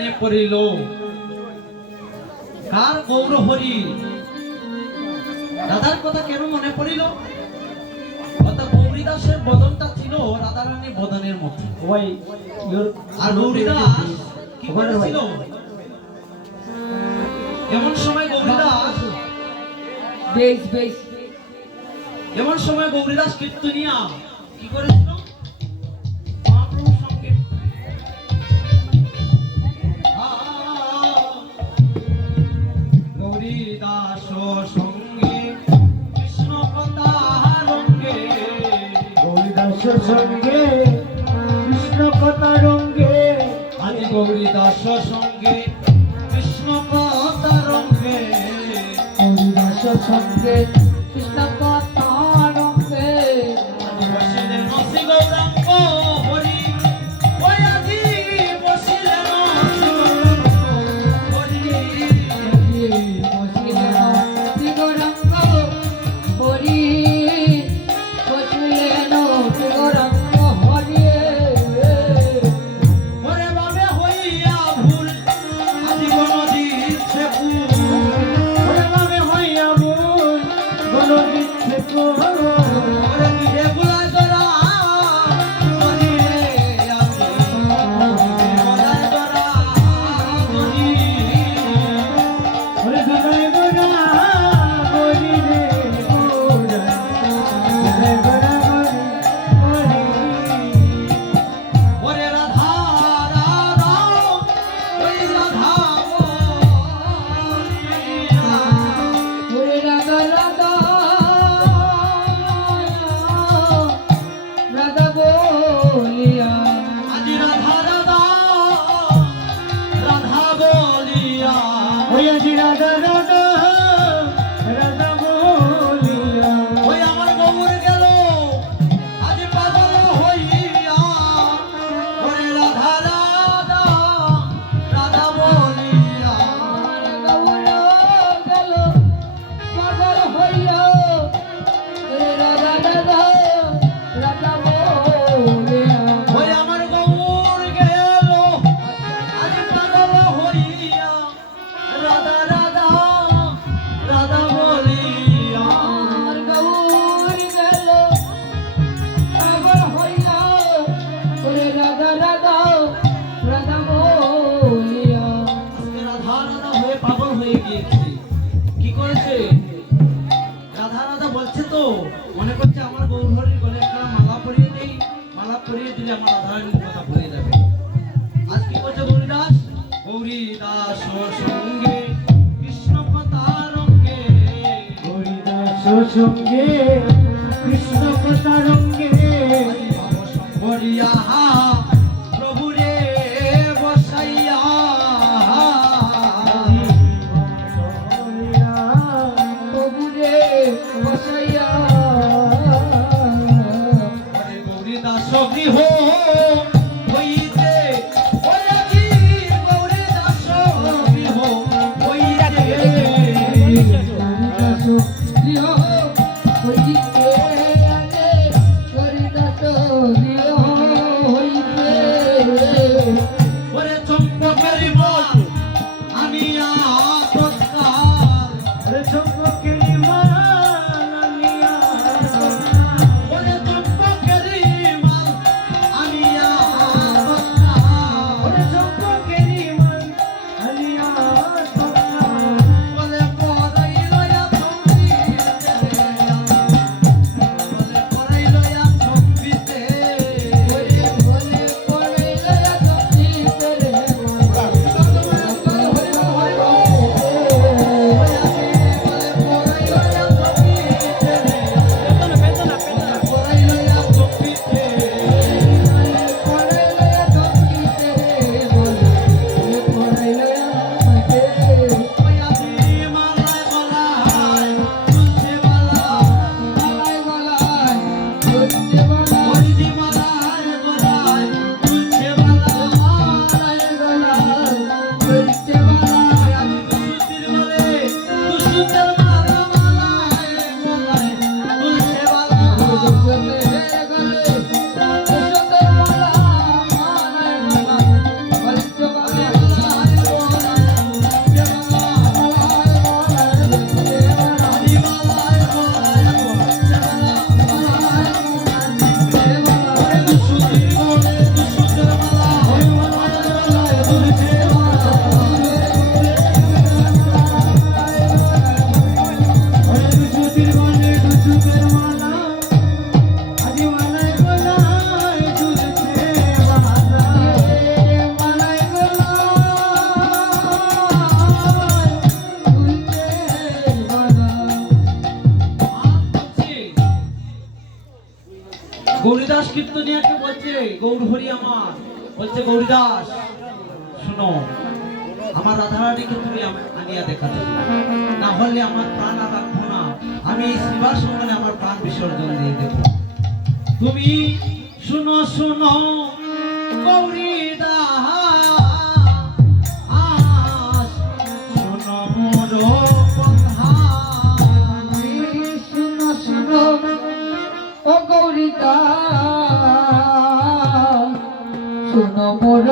মনে পড়িল কার গৌর হরি রাধার কথা কেন মনে পড়িল অর্থাৎ গৌরীদাসের বদনটা ছিল রাধারানীর বদনের মতো আর গৌরীদাস কি করেছিল এমন সময় গৌরীদাস এমন সময় গৌরীদাস কীর্তনিয়া কি করেছিল মহাপ্রভুর সঙ্গে গৌরীদাস সঙ্গে কৃষ্ণ কথা রঙ্গে গৌরীদাস সঙ্গে কৃষ্ণ কথা রঙ্গে আজ গৌরীদাস সঙ্গে কৃষ্ণ কথা রঙ্গে গৌরীদাস সঙ্গে কৃষ্ণ কথা রঙ্গে বসিলেন শ্রী গৌরাঙ্গ হরি ওই আজি বসিলেন শ্রী গৌরাঙ্গ হরি ওরে বাবে হইয়া ভুল আজি কোন দিচ্ছে ভুল ওরে বাবে হইয়া ভুল কোন দিচ্ছে ভুল ওরে দিলে বুলা জরা মনি রে আমি বুলা জরা মনি ওরে গদাই গদা গরি রে গদাই গদা গরি ওরে রাধা রাধা ওই রাধা বলিয়া ওরে রাধা রাধা রাধা বলিয়া আজি রাধা রাধা রাধা বলিয়া ওই আজি রাধা রাধা রাধা বলিয়া ওই আমার গৌর গেল আজি পাগল হইয়া ওরে রাধা রাধা রাধা বলিয়া গৌর গেল পাগল হইয়া রে রাধা রাধা রাধা বলিয়া ওই আমার গৌর গেল আজি পাগল হইয়া রাধা রাধা রাধা বলিয়া আমার গৌর গেল পাগল হইয়া রে রাধা রাধা রাধা বলিয়া আজকে রাধা রাধা হয়ে পাগল হয়ে গিয়েছে কি করেছে রাধা রাধা বলছে তো মনে করছে আমার গৌরহরির গলে একটা মালা পরিয়ে দেই মালা পরিয়ে দিলে আমার রাধারানীর কথা ভুলে যাবে আজ কি করছে গৌরীদাস গৌরীদাস সঙ্গে কৃষ্ণ কথা রঙ্গে হরিদাস সঙ্গে কৃষ্ণ কথা রঙ্গে হরিয়া প্রভু রে বসাইয়া প্রভুরে বসাইয়া হরে গৌরীদাস গৃহ হইতে ওই আজি গৌরীদাস গৃহ হইতে হরিদাস গৃহ হইতে আনে হরিদাস গৃহ হইতে ওরে চম্পকের বল আমি তৎকাল রে চম্পকের মানিয়া ওরে চম্পকের মাল আমি তৎকাল রে চম্পকের মানিয়া বলে পরাই লয়া সম্বিতে বলে পরাই লয়া সম্বিতে বলে পড়ে লয়া জপিতে রে গৌরীদাস কীর্তনিয়াকে বলছে, গৌর হরি আমার বলছে, গৌরীদাস শুনো, আমার রাধারানীকে তুমি আনিয়া দেখাতে হবে। না হলে আমার প্রাণ আর রাখবো না, আমি এই শ্রীবাস সঙ্গনে আমার প্রাণ বিসর্জন দিয়ে দেব। তুমি শুনো শুনো গৌরীদাস, শুনো মোর কথা। শুনো শুনো ও গৌরীদাস, শুনো মোর